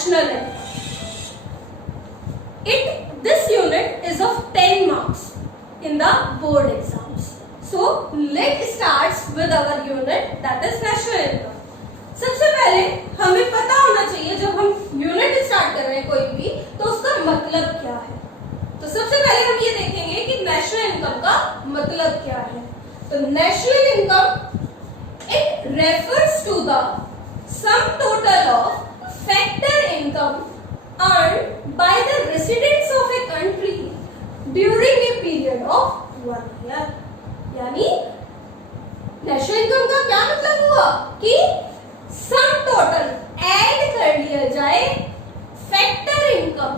national income. This unit is of 10 marks in the board exams. So let's start with our unit, that is national income. सबसे पहले हमें पता होना चाहिए जब हम यूनिट स्टार्ट कर रहे हैं कोई भी तो उसका मतलब क्या है। तो सबसे पहले हम ये देखेंगे कि नेशनल इनकम का मतलब क्या है। तो national income it refers to the sum total of factor income earned by the residents of a country during a period of 1 year. यानी नेशनल इनकम का क्या मतलब हुआ कि सम टोटल ऐड कर लिया जाए factor income,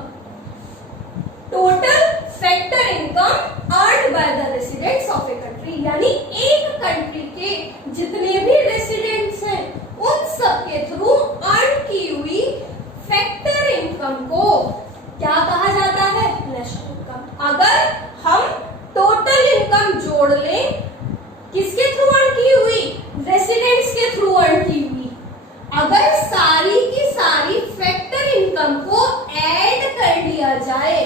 total factor income earned by the residents of a country, यानी एक कंट्री के जितने भी रेसिडेंट्स हैं उन सब के थ्रू अर्न की हुई फैक्टर इनकम को क्या कहा जाता है, नेशनल इनकम। अगर हम टोटल इनकम जोड़ लें किसके थ्रू अर्न की हुई, रेसिडेंट्स के थ्रू अर्न की हुई, अगर सारी की सारी फैक्टर इनकम को ऐड कर लिया जाए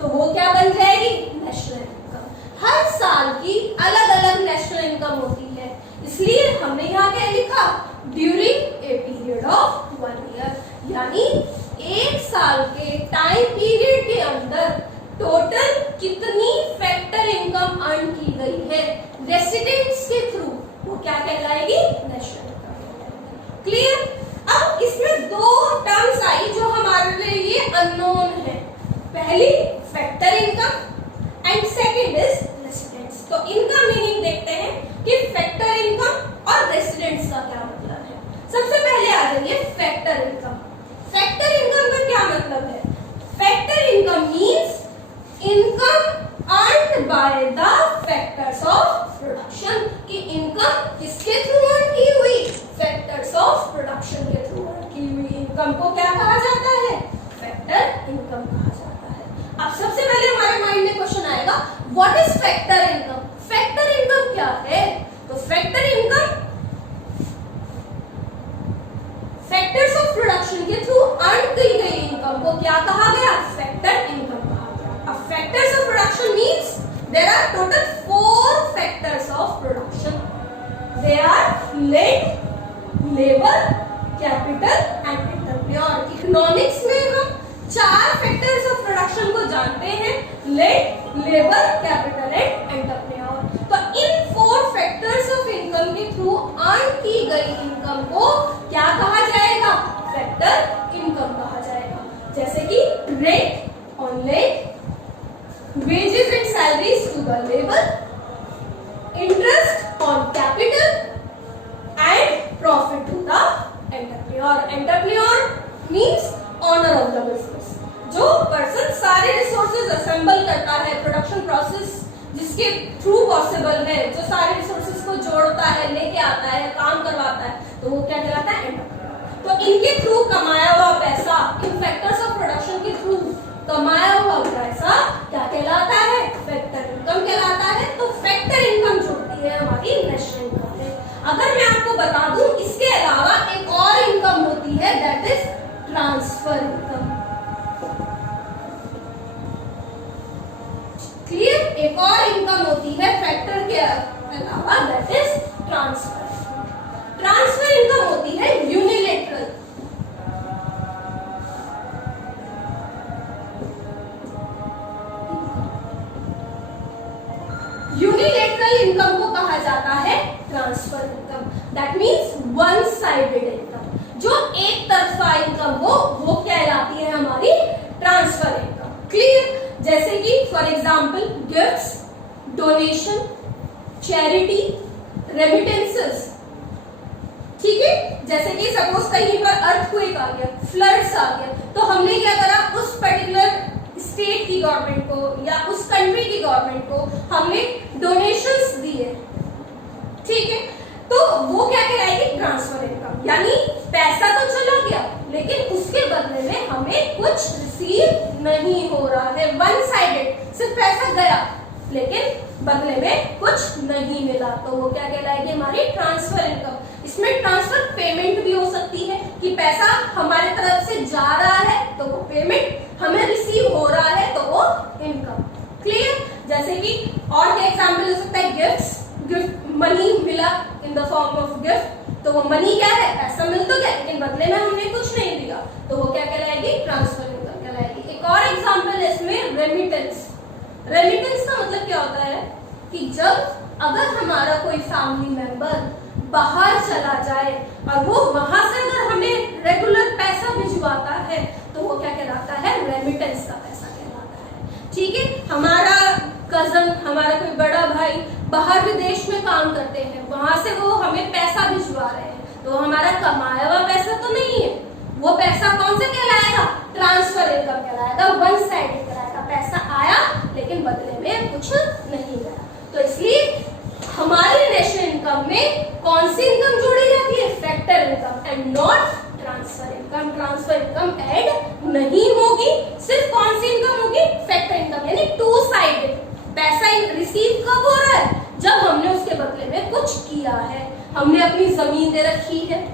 तो वो क्या बन जाएगी, नेशनल इनकम। हर साल की अलग अलग नेशनल इनकम होती है, इसलिए हमने यहाँ क्या लिखा, during a period of 1 year, यानी एक साल के टाइम पीरियड के अंदर टोटल कितनी फैक्टर इनकम अर्न की गई है रेसिडेंट्स के थ्रू, वो क्या कहलाएगी, नेशनल इनकम। क्लियर। अब इसमें दो टर्म्स आई जो हमारे लिए अननोन है, पहली factor income and second is residents. तो इनका मीनिंग देखते हैं कि फैक्टर इनकम और रेसिडेंट्स का क्या मतलब है। सबसे पहले आ जाइए फैक्टर इनकम। फैक्टर इनकम का क्या मतलब है, factor income means income earned by the factors of production, कि इनकम किसके थ्रू अर्न की हुई, फैक्टर्स ऑफ प्रोडक्शन के थ्रू अर्न की हुई इनकम को क्या कहा जाता है, फैक्टर इनकम कहा जाता है। अब सबसे पहले हमारे माइंड में क्वेश्चन आएगा, what is factor income, factor income क्या है। तो factor income factors of production के थ्रू अर्न की गई इनकम को क्या कहा गया, फैक्टर इनकम कहा गया। अब factors of production means there are total 4 factors of production, they are land, labour, capital and entrepreneur. Economics में हम 4 फैक्टर्स ऑफ प्रोडक्शन को जानते हैं, land, labour, capital and entrepreneur. तो इन 4 फैक्टर्स ऑफ इनकम के थ्रू अर्न की गई इनकम को क्या कहा जाएगा, फैक्टर इनकम कहा जाएगा। जैसे कि rent on let, wages and salaries to the labour, interest on capital and profit to the entrepreneur. Entrepreneur means owner of the business, जो पर्सन सारे रिसोर्सेज असेंबल करता है, प्रोडक्शन प्रोसेस जिसके थ्रू पॉसिबल है, जो सारे रिसोर्सेज को जोड़ता है, लेके आता है, काम करवाता है, तो वो क्या कहलाता है, एंटरप्रेन्योर। तो इनके थ्रू कमाया हुआ पैसा, इन फैक्टर्स ऑफ प्रोडक्शन के थ्रू कमाया हुआ पैसा क्या कहलाता है, फैक्टर इनकम कहलाता है। तो फैक्टर इनकम जो होती है हमारी नेशनल इनकम है। अगर मैं आपको बता दूं इसके अलावा एक और इनकम होती है, that is transfer income. Clear. एक और इनकम होती है फैक्टर के अलावा, that is transfer. Transfer income होती है यूनिलेटरल। यूनिलेटरल इनकम को कहा जाता है transfer income, that means one sided income. जो एक तरफा इनकम हो वो कहलाती है हमारी ट्रांसफर इनकम। क्लियर। जैसे कि for example gifts, donation, charity, remittances. ठीक है। जैसे कि सपोज कहीं पर अर्थक्वेक आ गया, फ्लड्स आ गया, तो हमने क्या करा, उस पर्टिकुलर स्टेट की गवर्नमेंट को या उस कंट्री की गवर्नमेंट को हमने डोनेशंस दिए। ठीक है। तो वो क्या कहलाएगी, ट्रांसफर इनकम। यानी पैसा तो चला गया लेकिन उसके बदले में हमें कुछ रिसीव नहीं हो रहा है, वन साइडेड, सिर्फ पैसा गया लेकिन बदले में कुछ नहीं मिला, तो वो क्या कहलाएगी? हमारी ट्रांसफर इनकम। इसमें ट्रांसफर पेमेंट भी हो सकती है कि पैसा हमारे तरफ से जा रहा है तो वो पेमेंट, हमें रिसीव हो रहा है तो वो इनकम। क्लियर? जैसे कि और क्या एग्जाम्पल हो सकता है? गिफ्ट्स, गिफ्ट मनी मिला in the form of gift, तो वो मनी क्या है? पैसा मिल तो गया लेकिन बदले में हमने कुछ नहीं दिया, तो वो क्या कहलाएगी? ट्रांसफर इनकम कहलाएगी। एक और एग्जाम्पल है इसमें रेमिटेंस। रेमिटेंस का मतलब क्या होता है कि जब अगर हमारा कोई फैमिली मेंबर बाहर चला जाए और वो वहां से अगर हमें रेगुलर पैसा भिजवाता है तो वो क्या कहलाता है? रेमिटेंस का पैसा कहलाता है। ठीक है, हमारा कजन, हमारा कोई बड़ा भाई बाहर विदेश में काम करते हैं, वहां से वो हमें पैसा भिजवा रहे हैं, तो हमारा कमाया हुआ पैसा तो नहीं है, वो पैसा कौन सा कहलाएगा? ट्रांसफर इनकम कहलाएगा, वन साइडेड कहलाएगा। पैसा आया लेकिन बदले में कुछ नहीं गया। तो इसलिए हमारी नेशनल इनकम में कौन सी इनकम जोड़ी जाती है? Factor income and not transfer income. Transfer income add नहीं होगी, सिर्फ कौन सी इनकम होगी? फैक्टर इनकम, यानी टू साइडेड। पैसा रिसीव कब हो रहा है? जब हमने उसके बदले में कुछ किया है, हमने अपनी जमीन दे रखी है,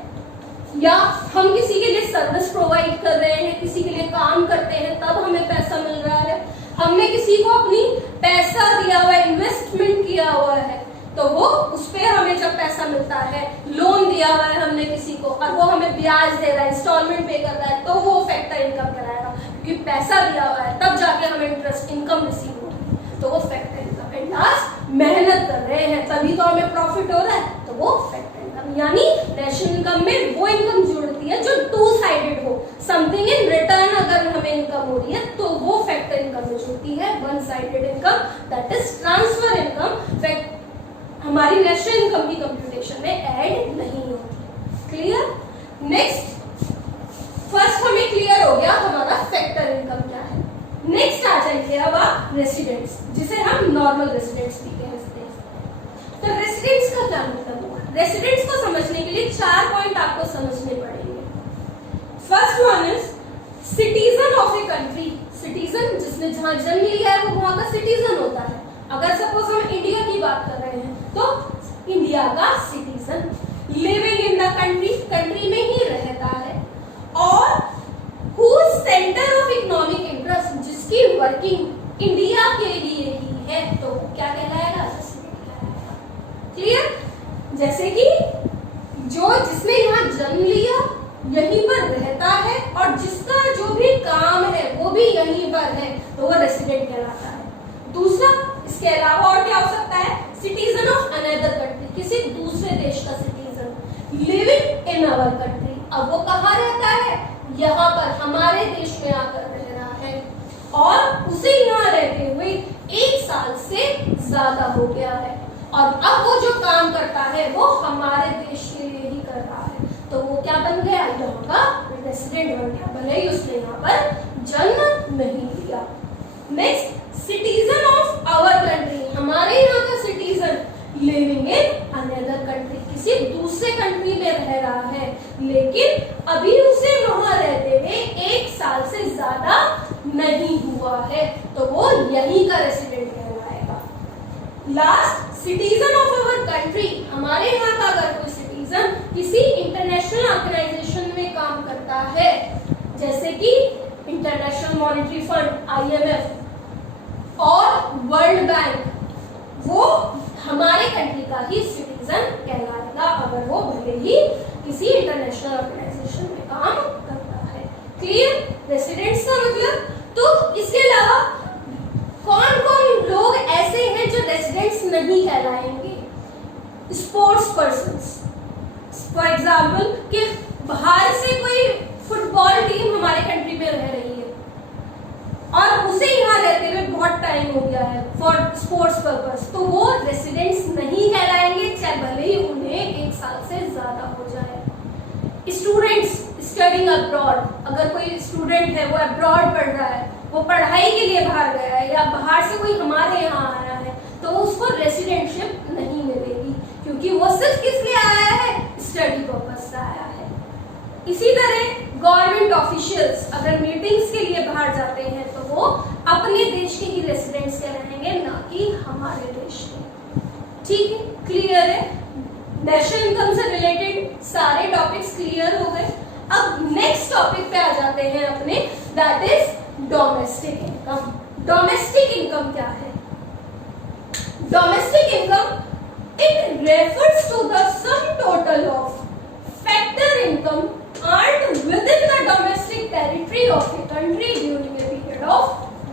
या हम किसी के लिए सर्विस प्रोवाइड कर रहे हैं, किसी के लिए काम करते हैं, तब हमें पैसा मिल रहा है। हमने किसी को अपनी पैसा दिया हुआ है, इन्वेस्टमेंट किया हुआ है, तो वो उस पर हमें जब पैसा मिलता है, लोन दिया हुआ है हमने किसी को और वो हमें ब्याज दे रहा है, इंस्टॉलमेंट पे कर रहा है, तो वो फैक्टर इनकम कहलाएगा, क्योंकि पैसा दिया हुआ है तब जाके हमें इंटरेस्ट इनकम रिसीव हो रही है, तो वो फैक्टर इनकम। एंड लास्ट, मेहनत कर रहे हैं तभी तो हमें प्रॉफिट हो रहा है, तो वो फैक्टर इनकम। यानी नेशनल इनकम में वो इनकम जुड़ती है जो टू साइडेड हो, समथिंग इन रिटर्न अगर हमें इनकम हो रही है तो वो फैक्टर इनकम में जुड़ती है। One sided income that is transfer income हमारी नेशनल इनकम की कंप्यूटेशन में ऐड नहीं होती। क्लियर? नेक्स्ट, फर्स्ट हमें क्लियर हो गया हमारा फैक्टर इनकम क्या है। नेक्स्ट आ जाएंगे अब आप रेसिडेंट्स, जिसे हम नॉर्मल रेसिडेंट्स भी कहते हैं। तो रेसिडेंट्स का क्या मतलब हुआ? रेसिडेंट्स को समझने के लिए 4 पॉइंट आपको समझने पड़ेंगे। First one is citizen of a country. Citizen जिसने जहां जन्म लिया है वो वहां का सिटीजन होता है। अगर सपोज हम इंडिया की बात कर रहे हैं तो इंडिया का citizen, living in the country, country में ही रहता है, और who centre of economic interest, जिसकी वर्किंग इंडिया के लिए ही है, तो क्या कहलाएगा? क्लियर? जैसे कि जिसने यहाँ जन्म लिया, यहीं पर रहता है और जिसका जो भी काम है वो भी यहीं पर है, तो वो रेसिडेंट कहलाता है। दूसरा, इसके अलावा और क्या हो सकता है? सिटीजन ऑफ अनदर कंट्री, किसी दूसरे देश का citizen, living in our country. अब वो कहाँ रहता है? यहाँ पर हमारे देश में आकर रह रहा है और उसे यहाँ रहते हुए 1 साल से ज्यादा हो गया है, और अब वो जो काम करता है वो हमारे देश के लिए ही कर रहा है, तो वो क्या बन गया? यहाँ का रेसिडेंट बन गया, भले ही उसने यहाँ पर जन्म नहीं लिया। Next, citizen of our country, हमारे यहाँ का citizen, living in another country, किसी दूसरे कंट्री में रह रहा है लेकिन अभी उसे वहां रहते हुए 1 साल से ज्यादा नहीं हुआ है, तो वो यहीं का रेसिडेंट कहलाएगा। Last, citizen of our country, हमारे यहाँ का अगर कोई सिटीजन किसी इंटरनेशनल ऑर्गेनाइजेशन में काम करता है, जैसे कि इंटरनेशनल मॉनेटरी फंड IMF और वर्ल्ड बैंक, वो हमारे कंट्री का ही सिटीजन कहलाएगा अगर वो भले ही किसी इंटरनेशनल ऑर्गेनाइजेशन में काम करता है। क्लियर? रेसिडेंट्स का मतलब। तो इसके अलावा कौन कौन लोग ऐसे हैं जो रेसिडेंट्स नहीं कहलाएंगे? स्पोर्ट्स पर्संस, फॉर एग्जाम्पल कि बाहर से कोई फुटबॉल टीम हमारे कंट्री में रह रही है और उसे यहाँ रहते हुए बहुत टाइम हो गया है फॉर स्पोर्ट्स पर्पस, तो वो रेसिडेंट्स नहीं कहलाएंगे, चाहे भले ही उन्हें 1 साल से ज्यादा हो जाए। स्टूडेंट्स स्टडिंग अब्रॉड, अगर कोई स्टूडेंट है वो अब्रॉड पढ़ रहा है, वो पढ़ाई के लिए बाहर गया है या बाहर से कोई हमारे यहाँ आया है, तो उसको रेसिडेंटशिप नहीं मिलेगी, क्योंकि वो सिर्फ किस लिए आया है? स्टडी पर्पस से आया है। इसी तरह गवर्नमेंट ऑफिशियल्स अगर मीटिंग्स के लिए बाहर जाते हैं तो वो अपने देश के ही रेसिडेंट्स कहलाएंगे, ना कि हमारे देश की। ठीक है, क्लियर है? नेशनल इनकम से रिलेटेड सारे टॉपिक्स क्लियर हो गए। अब नेक्स्ट टॉपिक पे आ जाते हैं अपने, that is domestic income. Domestic income क्या है? Domestic income it refers to the sum total of factor income earned within the domestic territory of a country during a period of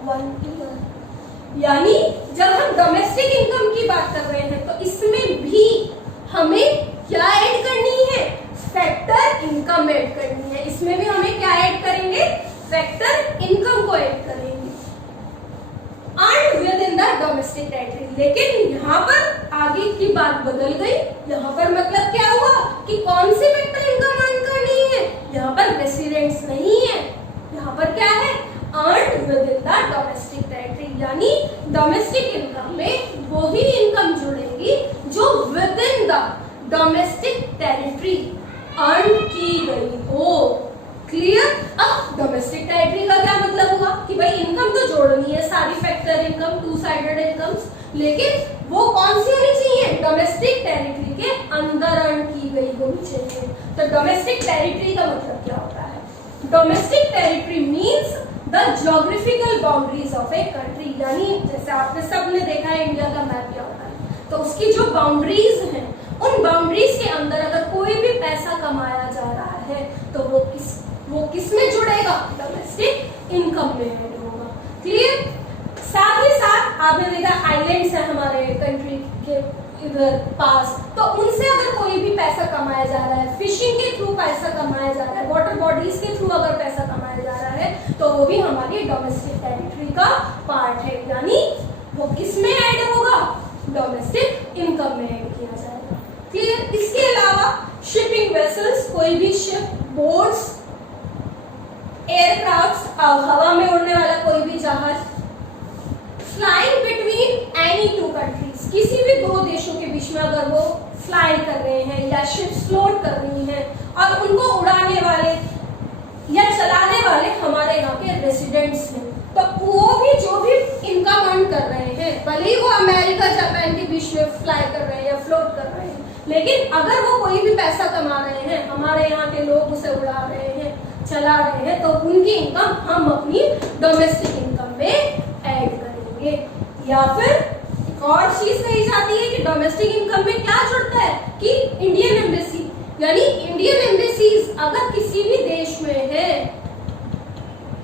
1 year। यानी जब हम domestic income की बात कर रहे हैं तो इसमें भी हमें क्या ऐड करनी है? फैक्टर इनकम ऐड करनी है। इसमें भी हमें क्या ऐड करेंगे? फैक्टर इनकम को ऐड करेंगे earned within the domestic territory। लेकिन यहाँ पर आगे की बात बदल गई। यहाँ पर मतलब क्या हुआ कि कौन सी फैक्टर इनकम अर्न करनी है? यहाँ पर रेसिडेंट्स नहीं है, यहाँ पर क्या है? earned within the domestic territory। यानी डोमेस्टिक इनकम में वो ही इनकम जुड़ेगी जो within the domestic territory earn की गई हो। क्लियर? अब डोमेस्टिक टेरिटरी का क्या मतलब हुआ कि भाई इनकम तो जोड़नी है, सारी factor income, two sided incomes, लेकिन वो कौन सी होनी चाहिए? डोमेस्टिक टेरिटरी के अंदर अर्न की गई होनी चाहिए। तो डोमेस्टिक टेरिटरी का मतलब क्या होता है? Domestic territory means the geographical boundaries of a country. यानी जैसे आपने सबने देखा है इंडिया का मैप क्या होता है, तो उसकी जो बाउंड्रीज हैं उन बाउंड्रीज के अंदर अगर कोई भी पैसा कमाया जा रहा है तो वो किस में जुड़ेगा? डोमेस्टिक इनकम में ऐड होगा। क्लियर? साथ ही साथ आपने देखा आइलैंड्स है हमारे कंट्री के इधर पास, तो उनसे अगर कोई भी पैसा कमाया जा रहा है, फिशिंग के थ्रू पैसा कमाया जा रहा है, वाटर बॉडीज के थ्रू अगर पैसा कमाया जा रहा है तो वो भी हमारी डोमेस्टिक टेरिटरी का पार्ट है। यानी वो किस में ऐड होगा? डोमेस्टिक इनकम में ऐड किया जाएगा। क्लियर? इसके अलावा शिपिंग वेसल्स, कोई भी शिप, बोट्स, एयरक्राफ्ट, हवा में उड़ने वाला कोई भी जहाज, flying between any two countries, किसी भी दो देशों के बीच में अगर वो फ्लाई कर रहे हैं या शिप्स फ्लोट कर रही हैं और उनको उड़ाने वाले या चलाने वाले हमारे यहाँ के रेसिडेंट्स हैं, तो वो भी जो भी इनकम अर्न कर रहे हैं, भले ही वो अमेरिका जापान के बीच में फ्लाई कर रहे हैं या फ्लोट कर रहे हैं, लेकिन अगर वो कोई भी पैसा कमा रहे हैं, हमारे यहाँ के लोग उसे उड़ा रहे हैं, चला रहे हैं, तो उनकी इनकम हम अपनी डोमेस्टिक इनकम में ऐड करेंगे। या फिर एक और चीज कही जाती है कि डोमेस्टिक इनकम में क्या जुड़ता है कि इंडियन एम्बेसी, यानी इंडियन एम्बेसीज अगर किसी भी देश में है,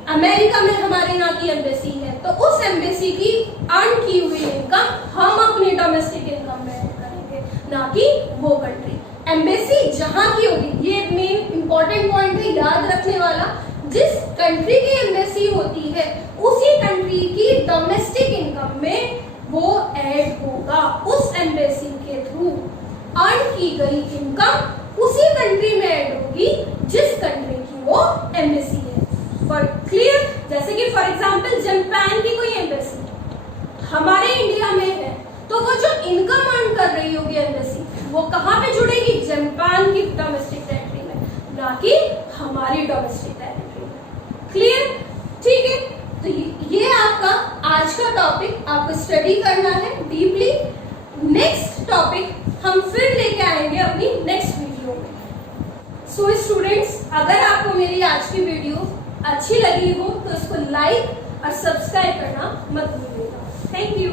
अमेरिका में हमारे यहाँ की एम्बेसी है, तो उस एम्बेसी की अर्न की हुई इनकम हम अपनी डोमेस्टिक इनकम में ऐड करेंगे, ना कि वो कंट्री। एम्बेसी जहां की होगी, ये मेन इंपॉर्टेंट पॉइंट है याद रखने वाला, जिस कंट्री की एम्बेसी होती है उसी कंट्री की डोमेस्टिक इनकम में वो ऐड होगा। उस एम्बेसी के थ्रू अर्न की गई इनकम उसी कंट्री में ऐड होगी जिस कंट्री की वो एम्बेसी है। For clear? जैसे कि फॉर एग्जांपल जापान की कोई एम्बेसी हमारे इंडिया में है, तो वो जो इनकम अर्न कर रही होगी एम्बेसी, वो कहाँ पे जुड़ेगी? जापान की डोमेस्टिक टेरिटरी में, ना कि हमारी डोमेस्टिक टेरिटरी में। क्लियर? ठीक है, तो ये आपका आज का टॉपिक आपको स्टडी करना है डीपली। नेक्स्ट टॉपिक हम फिर लेके आएंगे अपनी नेक्स्ट वीडियो में। सो स्टूडेंट्स, अगर आपको मेरी आज की वीडियो अच्छी लगी हो तो इसको लाइक और सब्सक्राइब करना मत भूलिएगा। Thank you.